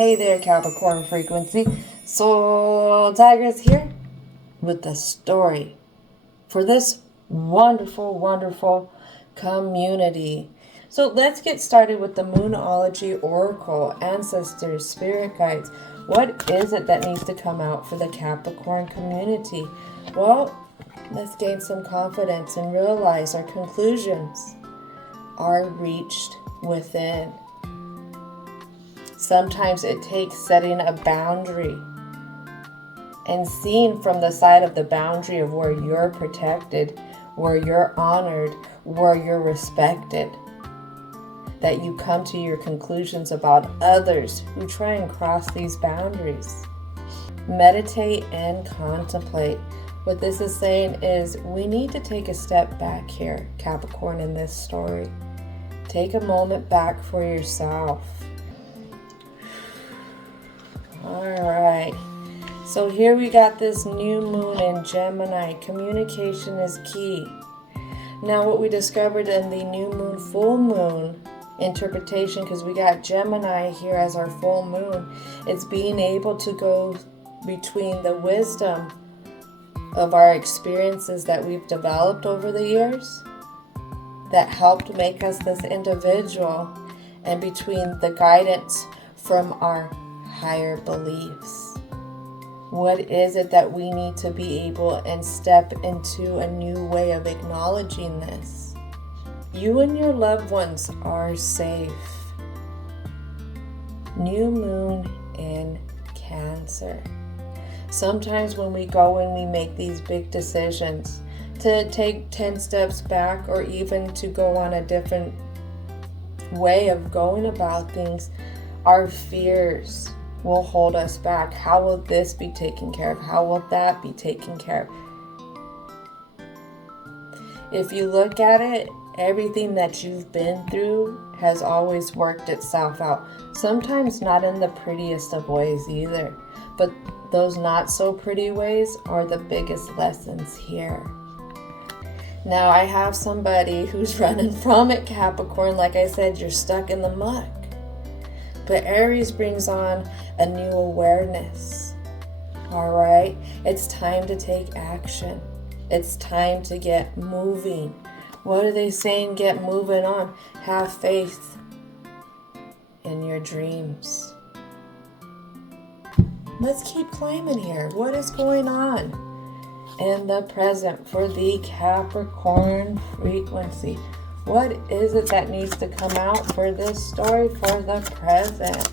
Hey there, Capricorn frequency. Soul Tigress here with the story for this wonderful, wonderful community. So let's get started with the Moonology Oracle, Ancestors, Spirit Guides. What is it that needs to come out for the Capricorn community? Well, let's gain some confidence and realize our conclusions are reached within. Sometimes it takes setting a boundary and seeing from the side of the boundary of where you're protected, where you're honored, where you're respected, that you come to your conclusions about others who try and cross these boundaries. Meditate and contemplate. What this is saying is we need to take a step back here, Capricorn, in this story. Take a moment back for yourself. Alright, so here we got this new moon in Gemini. Communication is key. Now what we discovered in the new moon, full moon interpretation, because we got Gemini here as our full moon, it's being able to go between the wisdom of our experiences that we've developed over the years that helped make us this individual, and between the guidance from our higher beliefs. What is it that we need to be able and step into a new way of acknowledging this? You and your loved ones are safe. New moon in Cancer. Sometimes when we go and we make these big decisions to take 10 steps back, or even to go on a different way of going about things, our fears will hold us back. How will this be taken care of? How will that be taken care of? If you look at it, everything that you've been through has always worked itself out. Sometimes not in the prettiest of ways either, but those not so pretty ways are the biggest lessons here. Now I have somebody who's running from it, Capricorn. Like I said, you're stuck in the muck. But Aries brings on a new awareness. All right, it's time to take action. It's time to get moving. What are they saying? Get moving on. Have faith in your dreams. Let's keep climbing here. What is going on in the present for the Capricorn frequency? What is it that needs to come out for this story for the present?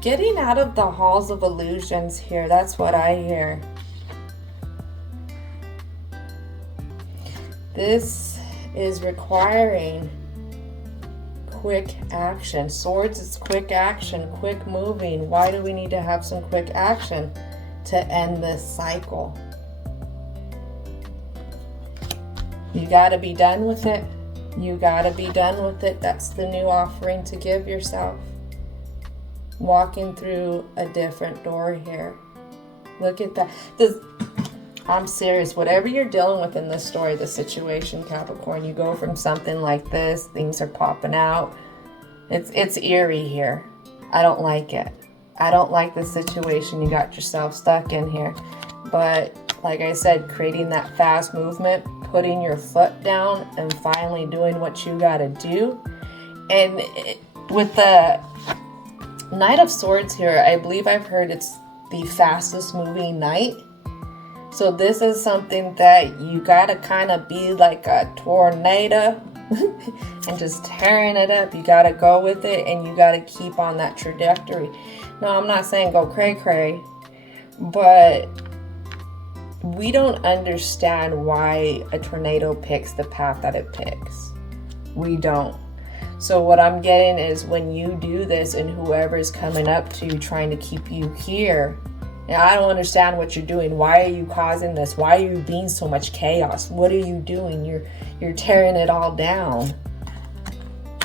Getting out of the halls of illusions here. That's what I hear. This is requiring quick action. Swords is quick action, quick moving. Why do we need to have some quick action? To end this cycle. You got to be done with it. You got to be done with it. That's the new offering to give yourself. Walking through a different door here. Look at that. I'm serious. Whatever you're dealing with in this story, the situation, Capricorn, you go from something like this, things are popping out. It's eerie here. I don't like it. I don't like the situation you got yourself stuck in here. But like I said, creating that fast movement, putting your foot down and finally doing what you got to do. And with the Knight of Swords here, I believe I've heard it's the fastest moving knight. So this is something that you got to kind of be like a tornado and just tearing it up. You got to go with it, and you got to keep on that trajectory. No, I'm not saying go cray-cray, but we don't understand why a tornado picks the path that it picks. We don't. So what I'm getting is when you do this and whoever's coming up to you trying to keep you here, and I don't understand what you're doing. Why are you causing this? Why are you being so much chaos? What are you doing? You're tearing it all down.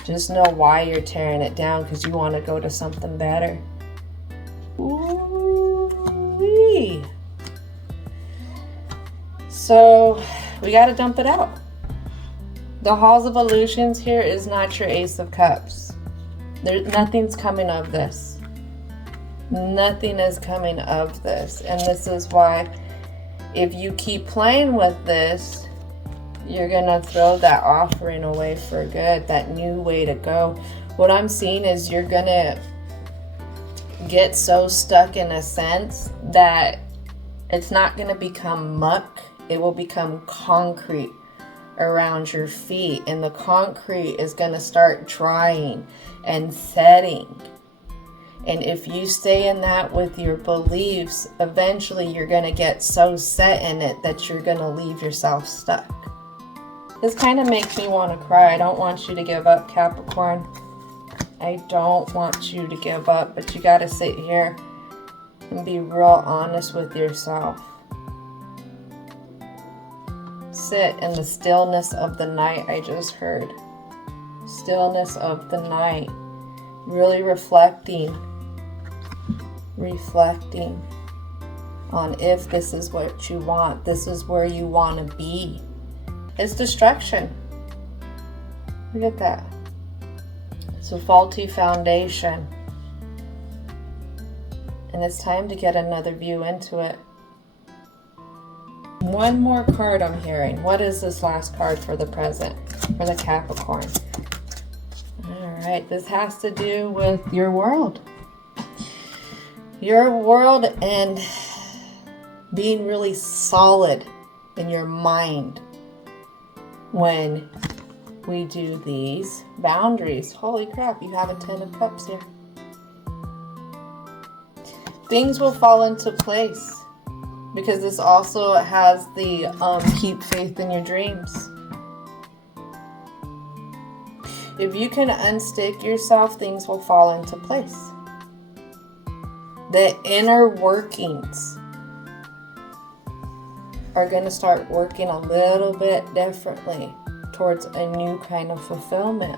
Just know why you're tearing it down, because you want to go to something better. Ooh-wee. So we got to dump it out. The Halls of Illusions here is not your Ace of Cups. Nothing's coming of this. Nothing is coming of this. And this is why if you keep playing with this, you're going to throw that offering away for good, that new way to go. What I'm seeing is you're going to get so stuck in a sense that it's not going to become muck. It will become concrete around your feet, and the concrete is going to start drying and setting. And if you stay in that with your beliefs, eventually you're going to get so set in it that you're going to leave yourself stuck. This kind of makes me want to cry. I don't want you to give up, Capricorn. I don't want you to give up, but you got to sit here and be real honest with yourself. Sit in the stillness of the night. I just heard stillness of the night, really reflecting on if this is what you want, this is where you want to be. It's destruction. Look at that. It's a faulty foundation, and it's time to get another view into it. One more card I'm hearing. What is this last card for the present, for the Capricorn? All right, this has to do with your world. Your world and being really solid in your mind when we do these boundaries. Holy crap, you have a 10 of Cups here. Things will fall into place. Because this also has the keep faith in your dreams. If you can unstick yourself, things will fall into place. The inner workings are going to start working a little bit differently towards a new kind of fulfillment.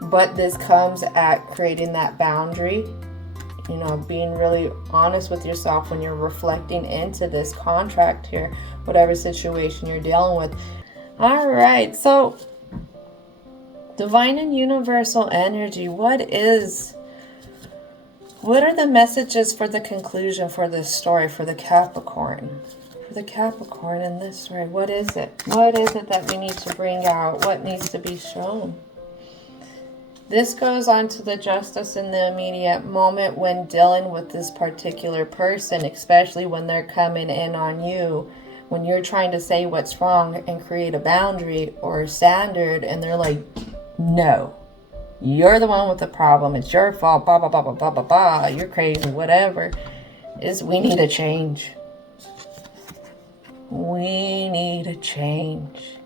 But this comes at creating that boundary. You know, being really honest with yourself when you're reflecting into this contract here, whatever situation you're dealing with. All right, so divine and universal energy, what are the messages for the conclusion for this story for the Capricorn? For the Capricorn in this story, what is it? What is it that we need to bring out? What needs to be shown? This goes on to the justice in the immediate moment when dealing with this particular person, especially when they're coming in on you, when you're trying to say what's wrong and create a boundary or a standard, and they're like, no, you're the one with the problem. It's your fault, blah, blah, blah, blah, blah, blah, blah. You're crazy, whatever. We need a change. We need a change.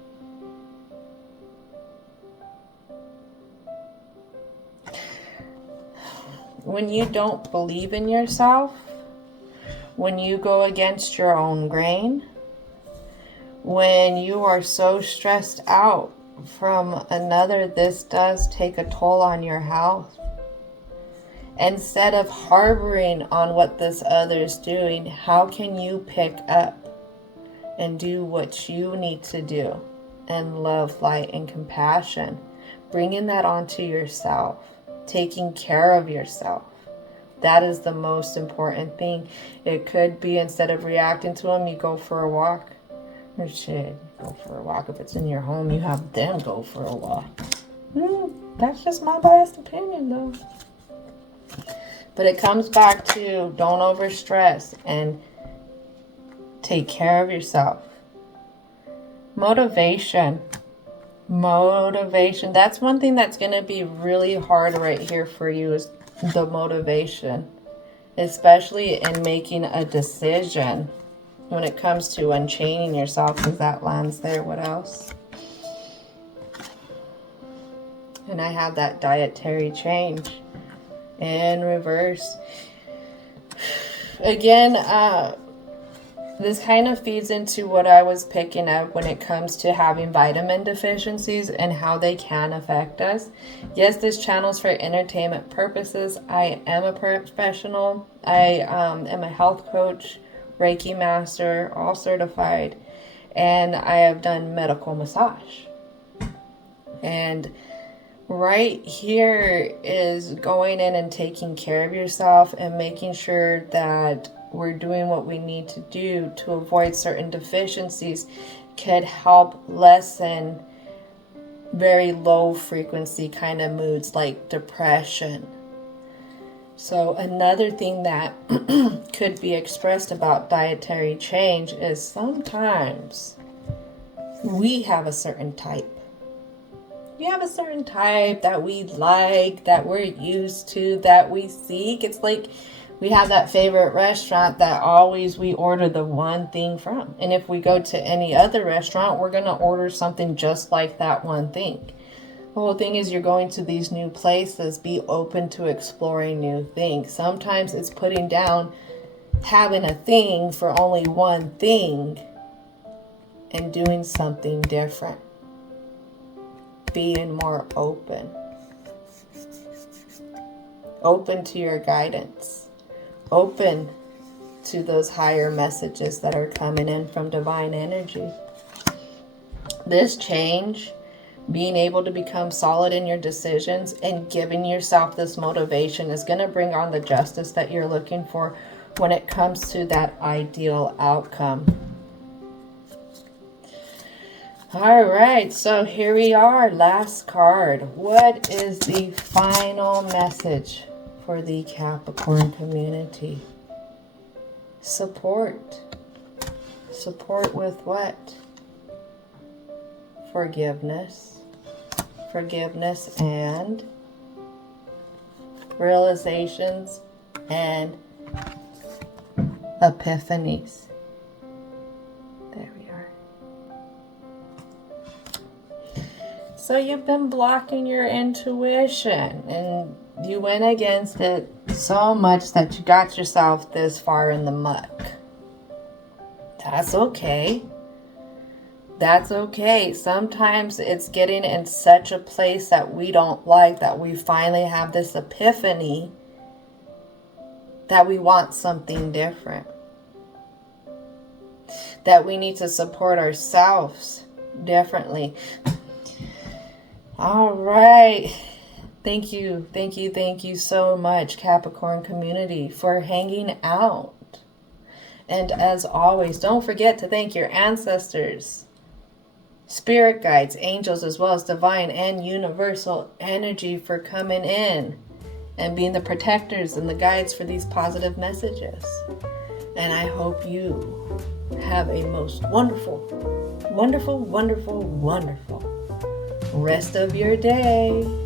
When you don't believe in yourself, when you go against your own grain, when you are so stressed out from another, this does take a toll on your health. Instead of harboring on what this other is doing, how can you pick up and do what you need to do in love, light, and compassion? Bringing that onto yourself. Taking care of yourself. That is the most important thing. It could be instead of reacting to them, you go for a walk. Or shit, go for a walk. If it's in your home, you have them go for a walk. That's just my biased opinion though. But it comes back to don't overstress and take care of yourself. Motivation. That's one thing that's going to be really hard right here for you, is the motivation, especially in making a decision when it comes to unchaining yourself, because that lands there. What else? And I have that dietary change in reverse again. This kind of feeds into what I was picking up when it comes to having vitamin deficiencies and how they can affect us. Yes, this channel is for entertainment purposes. I am a professional. I am a health coach, Reiki master, all certified, and I have done medical massage. And right here is going in and taking care of yourself and making sure that we're doing what we need to do to avoid certain deficiencies could help lessen very low frequency kind of moods like depression. So another thing that could be expressed about dietary change is sometimes we have a certain type. We have a certain type that we like, that we're used to, that we seek. It's like we have that favorite restaurant that always we order the one thing from. And if we go to any other restaurant, we're going to order something just like that one thing. The whole thing is you're going to these new places, be open to exploring new things. Sometimes it's putting down having a thing for only one thing and doing something different. Being more open. Open to your guidance. Open to those higher messages that are coming in from divine energy. This change, being able to become solid in your decisions and giving yourself this motivation is going to bring on the justice that you're looking for when it comes to that ideal outcome. All right, so here we are, last card. What is the final message for the Capricorn community? Support. Support with what? Forgiveness. Forgiveness and realizations and epiphanies. There we are. So you've been blocking your intuition and you went against it so much that you got yourself this far in the muck. That's okay. That's okay. Sometimes it's getting in such a place that we don't like that we finally have this epiphany that we want something different. That we need to support ourselves differently. All right. Thank you so much, Capricorn community, for hanging out. And as always, don't forget to thank your ancestors, spirit guides, angels, as well as divine and universal energy for coming in and being the protectors and the guides for these positive messages. And I hope you have a most wonderful, wonderful, wonderful, wonderful rest of your day.